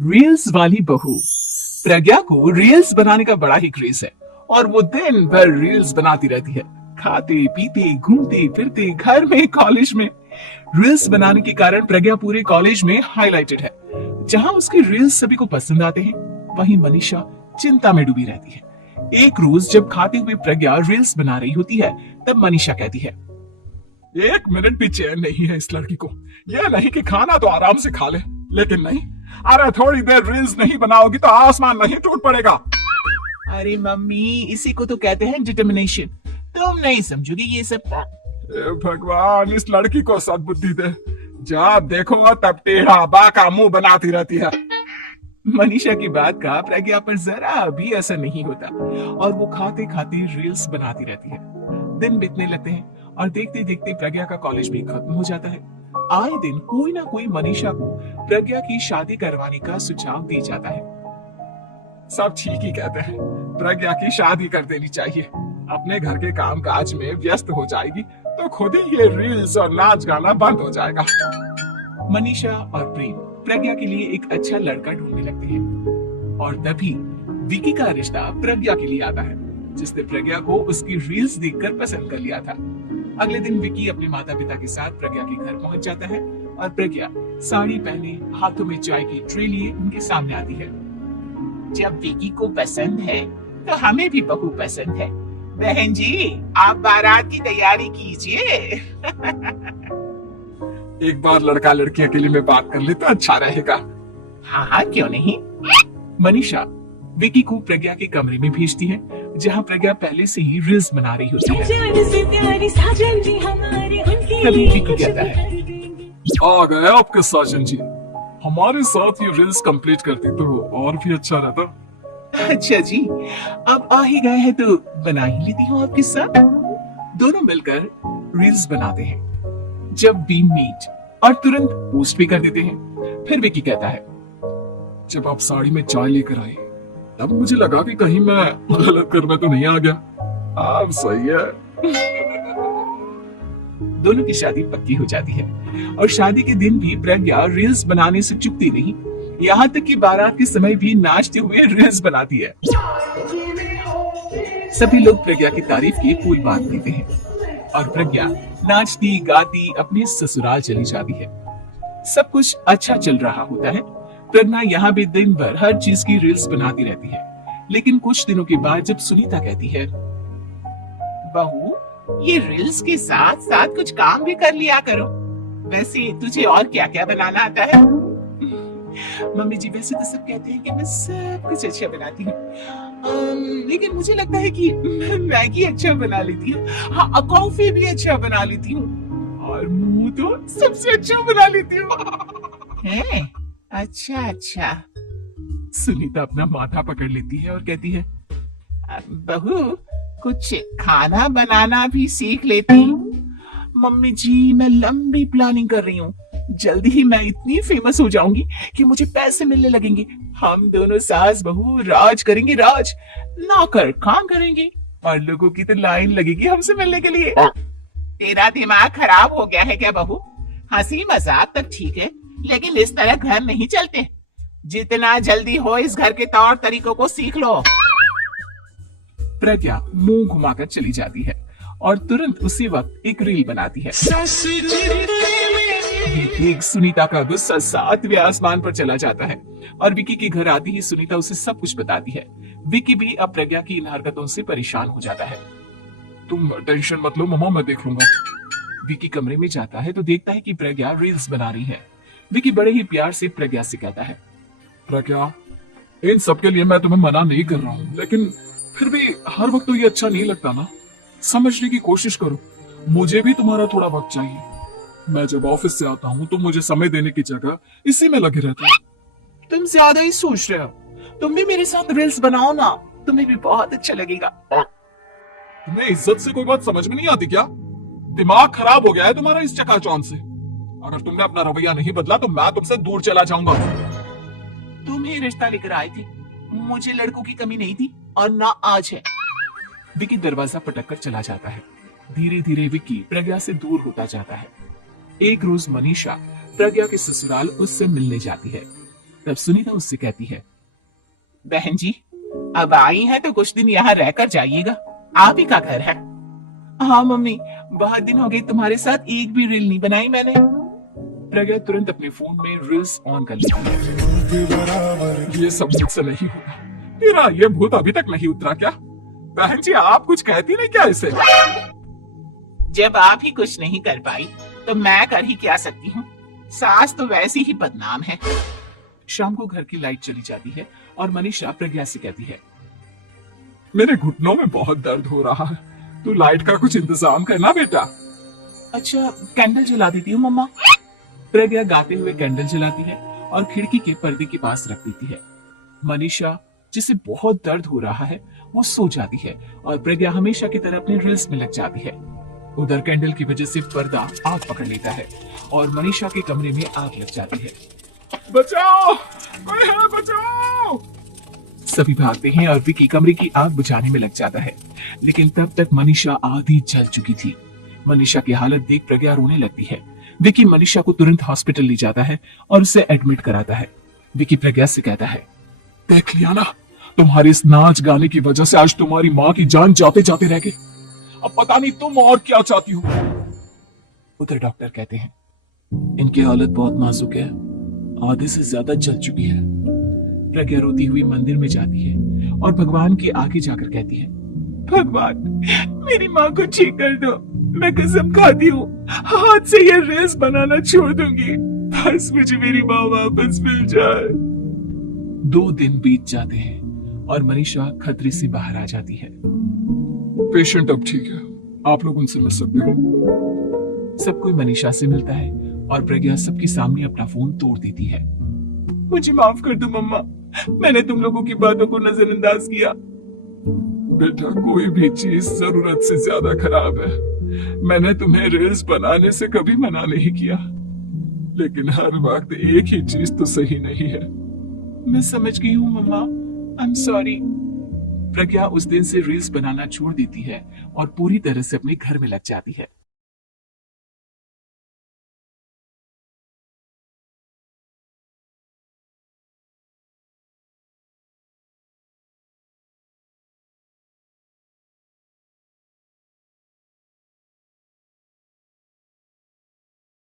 Reels वाली बहू। प्रज्ञा को रील्स बनाने का बड़ा ही क्रेज है और वो दिन भर रील्स बनाती रहती है। खाते पीते घूमते फिरते घर में कॉलेज में रील्स बनाने के कारण प्रज्ञा पूरे कॉलेज में हाईलाइटेड है। जहां उसके रील्स सभी को पसंद आते हैं, वहीं मनीषा चिंता में डूबी रहती है। एक रोज जब खाते हुए प्रज्ञा रील्स बना रही होती है, तब मनीषा कहती है, एक मिनट भी चैन नहीं है इस लड़की को। यह नहीं कि खाना तो आराम से खा ले, लेकिन नहीं, अरे थोड़ी देर रील्स नहीं बनाओगी तो आसमान नहीं टूट पड़ेगा। अरे मम्मी, इसी को तो कहते हैं डिटर्मिनेशन। तुम नहीं समझोगी ये सब। भगवान, इस लड़की को सद्बुद्धि दे। जब देखो तब टेढ़ा बाका मुंह बनाती रहती है। मनीषा की बात का प्रज्ञा पर जरा भी असर नहीं होता और वो खाते खाते रील्स बनाती रहती है। दिन बीतने लगते हैं और देखते देखते प्रज्ञा का कॉलेज भी खत्म हो जाता है। आए दिन कोई ना कोई मनीषा को प्रज्ञा की शादी करवाने का सुझाव दी जाता है। सब ठीक ही कहते हैं, प्रज्ञा की शादी कर देनी चाहिए। अपने घर के काम काज में व्यस्त हो जाएगी तो खुद ही ये रील्स और नाच गाना बंद हो जाएगा। मनीषा और प्रेम प्रज्ञा के लिए एक अच्छा लड़का ढूंढने लगते हैं और तभी विकी का रिश्ता प्रज्ञा के लिए आता है, जिसने प्रज्ञा को उसकी रील्स देखकर पसंद कर लिया था। अगले दिन विकी अपने माता पिता के साथ प्रज्ञा के घर पहुंच जाता है और प्रज्ञा साड़ी पहने हाथों में चाय की ट्रे लिए उनके सामने आती है। जब विकी को पसंद है तो हमें भी बहू पसंद है। बहन जी, आप बारात की तैयारी कीजिए। एक बार लड़का लड़की अकेले में बात कर ले तो अच्छा रहेगा। हाँ हाँ, क्यों नहीं। मनीषा विकी को प्रज्ञा के कमरे में भेजती है, जहाँ प्रज्ञा पहले से ही रील्स बना रही होती है। तभी विकी कहता है, आ गए आपके साजन जी। हमारे साथ ये रील्स कंप्लीट करती तो और भी अच्छा रहता। अच्छा जी, अब आ ही गए हैं तो बना ही लेती हूँ आपके साथ। दोनों मिलकर रील्स बनाते हैं। जब वी मीट और तुरंत पोस्ट भी कर देते हैं। फिर विकी कहता है, जब आप साड़ी में चाय लेकर आए तब मुझे लगा कि कहीं मैं गलत करने तो नहीं आ गया। अब सही है। दोनों की शादी पक्की हो जाती है और शादी के दिन भी प्रज्ञा रील्स बनाने से चूकती नहीं। यहाँ तक कि बारात के समय भी नाचते हुए रील्स बनाती है। सभी लोग प्रज्ञा की तारीफ की फूल बांध देते हैं और प्रज्ञा नाचती गाती अपने ससुराल चली जाती है। सब कुछ अच्छा चल रहा होता है। प्रज्ञा यहाँ भी दिन भर हर चीज की रील्स बनाती रहती है। लेकिन कुछ दिनों के बाद जब सुनीता कहती है, बहू, ये रील्स के साथ साथ कुछ काम भी कर लिया करो। वैसे तुझे और क्या क्या बनाना आता है? मम्मी जी, वैसे तो सब कहते हैं कि मैं सब कुछ अच्छा बनाती हूँ, लेकिन मुझे लगता है कि मैं मैगी अच्छा बना लेती हूँ। हाँ, कॉफी भी अच्छा बना लेती हूँ और मुंह तो सबसे अच्छा बना लेती हूँ। अच्छा अच्छा। सुनीता अपना माथा पकड़ लेती है और कहती है, बहू, कुछ खाना बनाना भी सीख लेती। मम्मी जी, मैं लंबी प्लानिंग कर रही हूँ। जल्दी ही मैं इतनी फेमस हो जाऊंगी कि मुझे पैसे मिलने लगेंगे। हम दोनों सास बहू राज करेंगे, राज। नौकर काम करेंगे और लोगों की तो लाइन लगेगी हमसे मिलने के लिए। तेरा दिमाग खराब हो गया है क्या बहू? हंसी मजाक तक ठीक है, लेकिन इस तरह घर नहीं चलते। जितना जल्दी हो इस घर के तौर तरीकों को सीख लो। प्रज्ञा मुंह घुमाकर चली जाती है और तुरंत उसी वक्त एक रील बनाती है। एक सुनीता का गुस्सा 7वें आसमान पर चला जाता है और विकी के घर आती ही सुनीता उसे सब कुछ बताती है। विकी भी अब प्रज्ञा की इन हरकतों से परेशान हो जाता है। तुम टेंशन मत लो मामा, मैं देख लूंगा। विकी कमरे में जाता है तो देखता है कि प्रज्ञा रील्स बना रही है। विकी बड़े ही प्यार से प्रज्ञा से कहता है, प्रज्ञा, इन सब के लिए मैं तुम्हें मना नहीं कर रहा हूँ, लेकिन फिर भी हर वक्त तो ये अच्छा नहीं लगता ना। समझने की कोशिश करो, मुझे भी तुम्हारा थोड़ा वक्त चाहिए। मैं जब ऑफिस से आता हूँ तो मुझे समय देने की जगह इसी में लगे रहते हो। तुम ज्यादा ही सोच रहे हो। तुम भी मेरे साथ रील्स बनाओ ना, तुम्हें भी बहुत अच्छा लगेगा। तुम्हें इज्जत से कोई बात समझ में नहीं आती क्या? दिमाग खराब हो गया है तुम्हारा इस चकाचौंध से। अगर तुमने अपना रवैया नहीं बदला तो मैं तुमसे दूर चला जाऊंगा। तुम ही रिश्ता लेकर आए थे, मुझे लड़कों की कमी नहीं थी और ना आज है। विकी दरवाजा पटककर चला जाता है। धीरे धीरे विकी प्रज्ञा से दूर होता जाता है। एक रोज मनीषा प्रज्ञा के ससुराल उससे मिलने जाती है। तब सुनीता उससे कहती है, बहन जी अब आई हैं तो कुछ दिन यहाँ रहकर जाइएगा, आप ही का घर है। हाँ मम्मी, बहुत दिन हो गए तुम्हारे साथ एक भी रील नहीं बनाई मैंने। प्रज्ञा तुरंत अपने फोन में रील्स ऑन कर लेती है। ये सब मुझसे नहीं होगा, तेरा ये भूत अभी तक नहीं उतरा क्या? बहन जी आप कुछ कहती नहीं क्या इसे? जब आप ही कुछ नहीं कर पाई तो मैं कर ही क्या सकती हूँ, सास तो वैसी ही बदनाम है। शाम को घर की लाइट चली जाती है और मनीषा प्रज्ञा से कहती है, मेरे घुटनों में बहुत दर्द हो रहा है, तू लाइट का कुछ इंतजाम करना बेटा। अच्छा कैंडल जला देती हूँ मम्मा। प्रज्ञा गाते हुए कैंडल जलाती है और खिड़की के पर्दे के पास रख देती है। मनीषा जिसे बहुत दर्द हो रहा है वो सो जाती है और प्रज्ञा हमेशा की तरह अपने रील्स में लग जाती है। उधर कैंडल की वजह से पर्दा आग पकड़ लेता है और मनीषा के कमरे में आग लग जाती है। बचाओ, कोई है बचाओ। सभी भागते हैं और विकी कमरे की आग बुझाने में लग जाता है, लेकिन तब तक मनीषा आधी जल चुकी थी। मनीषा की हालत देख प्रज्ञा रोने लगती है। विकी मनीषा को तुरंत हॉस्पिटल ले जाता है और उसे एडमिट कराता है। विकी प्रज्ञा से कहता है, देख लिया ना, तुम्हारे इस नाच गाने की वजह से आज तुम्हारी माँ की जान जाते जाते रह गई। अब पता नहीं तुम और क्या चाहती हो। उधर डॉक्टर कहते हैं, इनकी हालत बहुत नाजुक है, आधे से ज्यादा जल चुकी है। प्रज्ञा रोती हुई मंदिर में जाती है और भगवान के आगे जाकर कहती है, भगवान मेरी माँ को ठीक कर दो, मैं कसम खाती हूँ हाथ से ये रील्स बनाना छोड़ दूंगी, बस मुझे मेरी माँ वापस मिल जाए। 2 दिन बीत जाते हैं और मनीषा खतरे से बाहर आ जाती है। पेशेंट अब ठीक है, आप लोग उनसे मिल सकते हो। सब कोई मनीषा से मिलता है और प्रज्ञा सबके सामने अपना फोन तोड़ देती है। मुझे माफ कर दो मम्मा, मैंने तुम लोगों की बातों को नजरअंदाज किया। बेटा कोई भी चीज जरूरत से ज्यादा खराब है। मैंने तुम्हें रील्स बनाने से कभी मना नहीं किया, लेकिन हर वक्त एक ही चीज तो सही नहीं है। मैं समझ गई हूँ मम्मा, आई एम सॉरी। प्रज्ञा उस दिन से रील्स बनाना छोड़ देती है और पूरी तरह से अपने घर में लग जाती है।